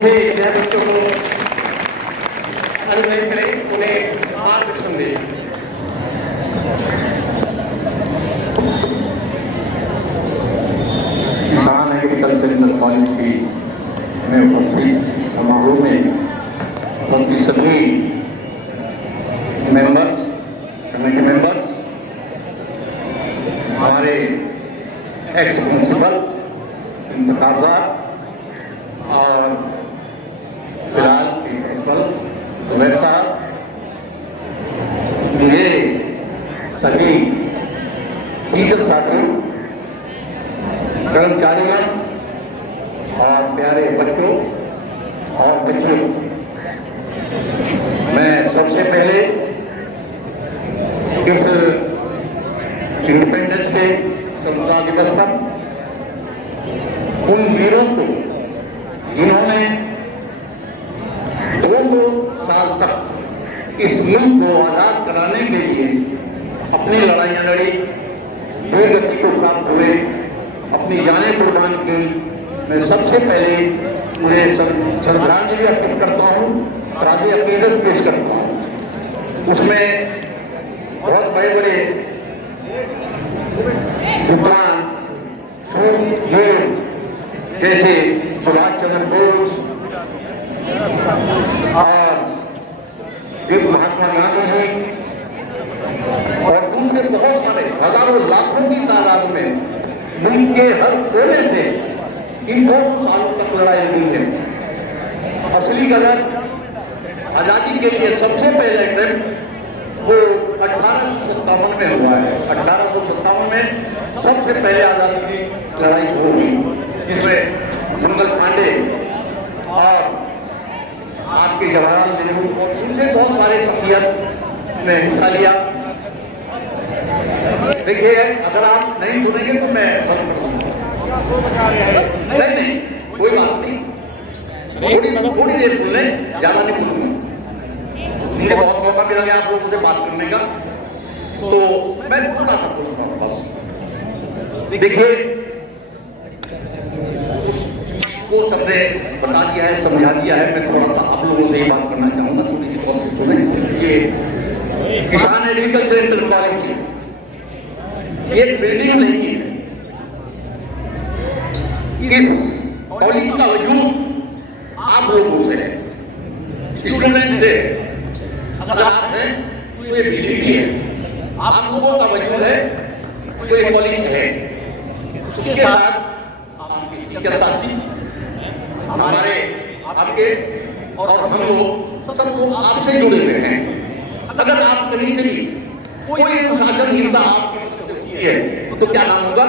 बच्चों को अनुग्रह करें, उन्हें मार्गदर्शन दें। महान एग्रीकल्चरल कॉलेज की में उपस्थित समारोह में उपस्थित सभी मेंबर्स, कमेटी मेंबर्स, हमारे एक्स प्रिंसिपल, इंतकाजार और फिलहाल प्रिंसिपल उमेर साहब, मुझे सभी टीचर साथी, कर्मचारियों और प्यारे बच्चों और बच्चों, मैं सबसे पहले इस इंडिपेंडेंस डे स्वतंत्रता दिवस पर उन वीरों को जिन्होंने 2 साल तक इस मुल्क को आजाद कराने के लिए अपनी लड़ाइयां लड़ी, वीर गति को प्राप्त हुए, अपनी जानें कुर्बान की, मैं सबसे पहले उन्हें श्रद्धांजलि अर्पित करता हूँ, राजी अकीदत पेश करता हूँ। उसमें बहुत बड़े बड़े विद्वान जैसे सुभाष चंद्र बोस और महात्मा गांधी जी और दूसरे बहुत सारे हजारों लाखों की तादाद में मुल्क के हर कोने से इन 2 सालों तक लड़ाई हुई है। असली गलत आजादी के लिए सबसे पहले अटेम्प्ट वो 1857 में हुआ है। 1857 में सबसे पहले आजादी की लड़ाई हुई, जिसमें मंगल पांडे और आपके जवाहरलाल नेहरू और दूसरे बहुत सारे शख्सियत ने हिस्सा लिया। देखिए, अगर आप नहीं सुनेंगे तो मैं नहीं, कोई बात नहीं, थोड़ी देर सुन लें, ज्यादा नहीं सुनूंगा। मुझे बहुत मौका मिला है आप लोगों से बात करने का, तो मैं थोड़ा सा बोलूंगा बस। देखिए, वो सबने बता दिया है, समझा दिया है, मैं थोड़ा सा आप लोगों से ही बात करना चाहूंगा, थोड़ी सी बहुत सुने। ये किसान एग्रीकल्चरल कॉलेज की ये बिल्डिंग नहीं है, इस कॉलेज का वजूद आप लोगों से है, स्टूडेंट से। अगर आप हैं तो ये बिल्डिंग ही है, आप लोगों का वजूद है तो ये कॉलेज है। उसके साथ आपके टीचर साथी, हमारे आपके और हम लोग सब लोग आपसे जुड़े हुए हैं। अगर आप कहीं कहीं कोई अनुशासनहीनता आपके है तो क्या नाम होगा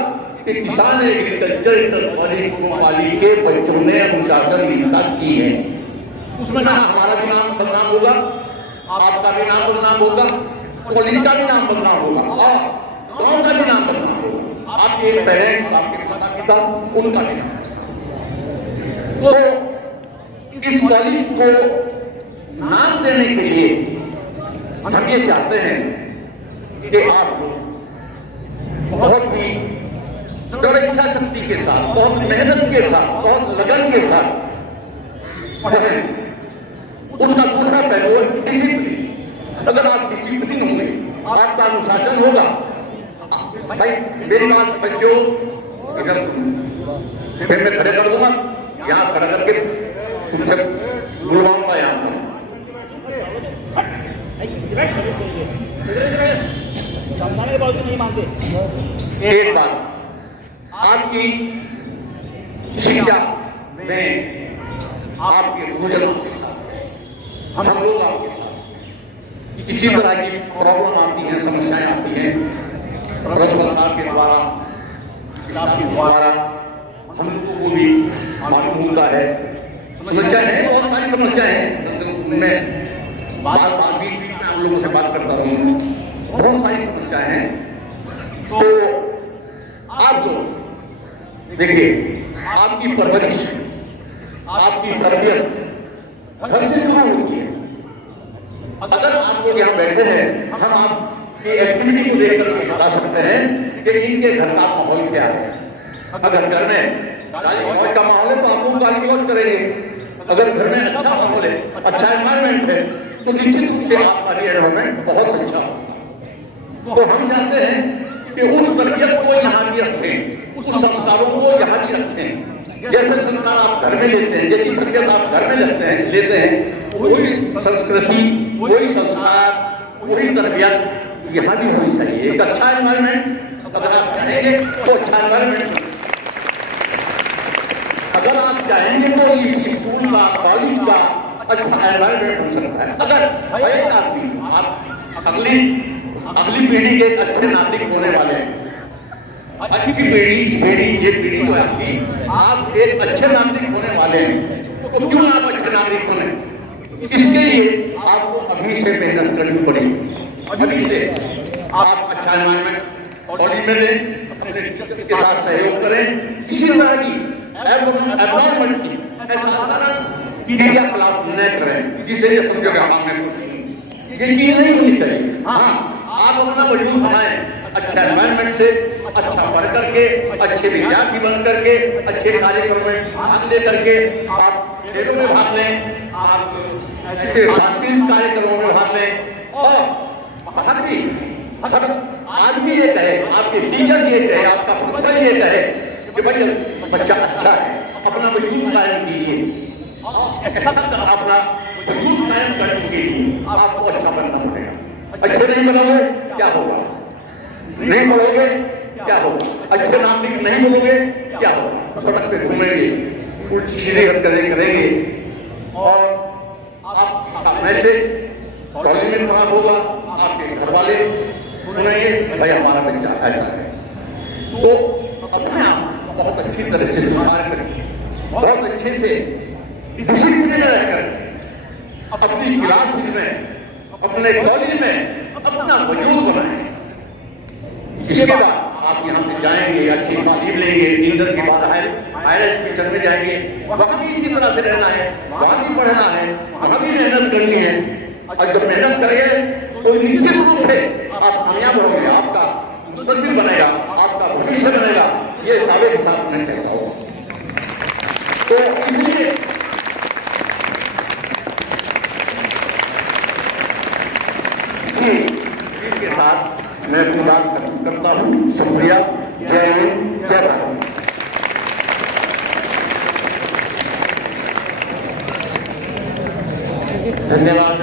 कि किसान एग्रीकल्चरल कॉलेज कोतवाली के बच्चों ने अनुशासनहीनता की है। उसमें ना हमारा भी नाम बदनाम होगा, आपका भी नाम बदनाम होगा, कॉलेज का भी नाम बदनाम होगा और गांव का भी नाम बदनाम होगा, आपके पेरेंट्स, आपके माता पिता, उनका भी नाम। तो इस कॉलेज को नाम देने के लिए हम ये चाहते हैं कि आप लोग बहुत ही इच्छा शक्ति के साथ, बहुत मेहनत के साथ, बहुत लगन के साथ पढ़ें। उसका दूसरा पहलू है डिसिप्लिन। अगर आप डिसिप्लिन होंगे, आपका अनुशासन होगा। भाई मेरी बात बच्चों इधर फिर मैं खड़े कर दूंगा, यहाँ खड़ा करके तुमसे बुलवाऊंगा यहाँ पर। नहीं मानते। एक बात, आपकी शिक्षा में आपके भोजन हम लोग आपके साथ किसी तरह की प्रॉब्लम आती है, समस्याएं आती हैं, सरकार के द्वारा, किताब के द्वारा हमको भी मालूम होता है। समस्या है, बहुत सारी समस्याएं हैं, उनमें बार बार भी मैं आप लोगों से बात करता हूँ, बहुत सारी समस्याएं हैं। तो आप लोग देखिए, आपकी परवरिश, आपकी तरबियत घर से शुरू होती है। अगर आप लोग यहाँ बैठे हैं, हम आपकी एक्टिविटी को देखकर बता सकते हैं कि इनके घर का माहौल क्या है। अगर घर में गाली गलौज का माहौल है तो आप लोग गाली गलौज करेंगे, अगर घर में अच्छा माहौल है, अच्छा एनवायरमेंट है, तो निश्चित रूप से आपका एनवायरमेंट बहुत अच्छा हो। तो हम चाहते हैं कि उस तरबियत को यहाँ भी रखें, उस संस्कारों को यहाँ भी रखें। जैसे संस्कार आप घर में लेते हैं, जैसी तरबियत आप घर में लेते हैं, वही संस्कृति, वही संस्कार, वही तरबियत यहाँ भी होनी चाहिए। एक अच्छा एनवायरमेंट अगर आप चाहेंगे तो अच्छा एनवायरमेंट, अगर आप चाहेंगे तो इस स्कूल का, कॉलेज का अच्छा एनवायरमेंट हो सकता है। अगर एक आदमी आप अगली पीढ़ी के अच्छे नागरिक होने वाले हैं, अच्छी पीढ़ी ये पीढ़ी जो है आपकी, आप एक अच्छे नागरिक होने वाले हैं, तो क्यों आप अच्छे नागरिक होने? इसके लिए आपको अभी से मेहनत करनी पड़ेगी। अभी से आप अच्छा एनवायरमेंट कॉलेज में दें, अपने टीचर के साथ सहयोग करें। इसी तरह की एनवायरमेंट की क्रियाकलाप न करें जिससे ये समझो कि हमने ये चीज नहीं होनी चाहिए। हाँ, आप अपना वजूद बनाएं अच्छा एनवायरमेंट से, अच्छा पढ़ करके, अच्छे विद्यार्थी बन करके, अच्छे कार्यक्रम में भाग ले करके, आप खेलों में भाग लें, आप अच्छे सांस्कृतिक कार्यक्रमों में भाग लें। और हर आदमी ये कहे, आपके टीचर ये कहे, आपका प्रोफेसर ये कहे कि भाई बच्चा अच्छा है, अपना वजूद कायम कीजिए। अपना वजूद कायम करने के लिए आपको अच्छा बनना पड़ेगा। अच्छे नहीं बनोगे क्या होगा? नहीं बोलोगे क्या होगा? अच्छे नागरिक नहीं बोलोगे क्या होगा? सड़क पे घूमेंगे, उल्टी सीधी हरकतें करेंगे और आप अपने से कॉलेज में खराब होगा, आपके घर वाले सुनेंगे भाई हमारा बच्चा ऐसा है। तो अपने आप बहुत अच्छी तरह से सुधार करें, बहुत अच्छे से डिसिप्लिन रहकर अपनी क्लास में, अपने कॉलेज में अपना वजूद बनाएं। इसके बाद आप यहाँ से जाएंगे, अच्छी तालीम लेंगे, इंटर के बाद हायर एजुकेशन में जाएंगे, वहाँ भी इसी तरह से रहना है, वहाँ भी पढ़ना है, वहाँ भी मेहनत करनी है। और जब मेहनत करेंगे तो निश्चित रूप से आप कामयाब होंगे, आपका मुस्तकबिल बनेगा, आपका भविष्य बनेगा, ये दावे के साथ मैं कहता हूँ। तो इसलिए इसके साथ मैं अपनी बात करता हूँ। शुक्रिया। जय हिंद, जय भारत। धन्यवाद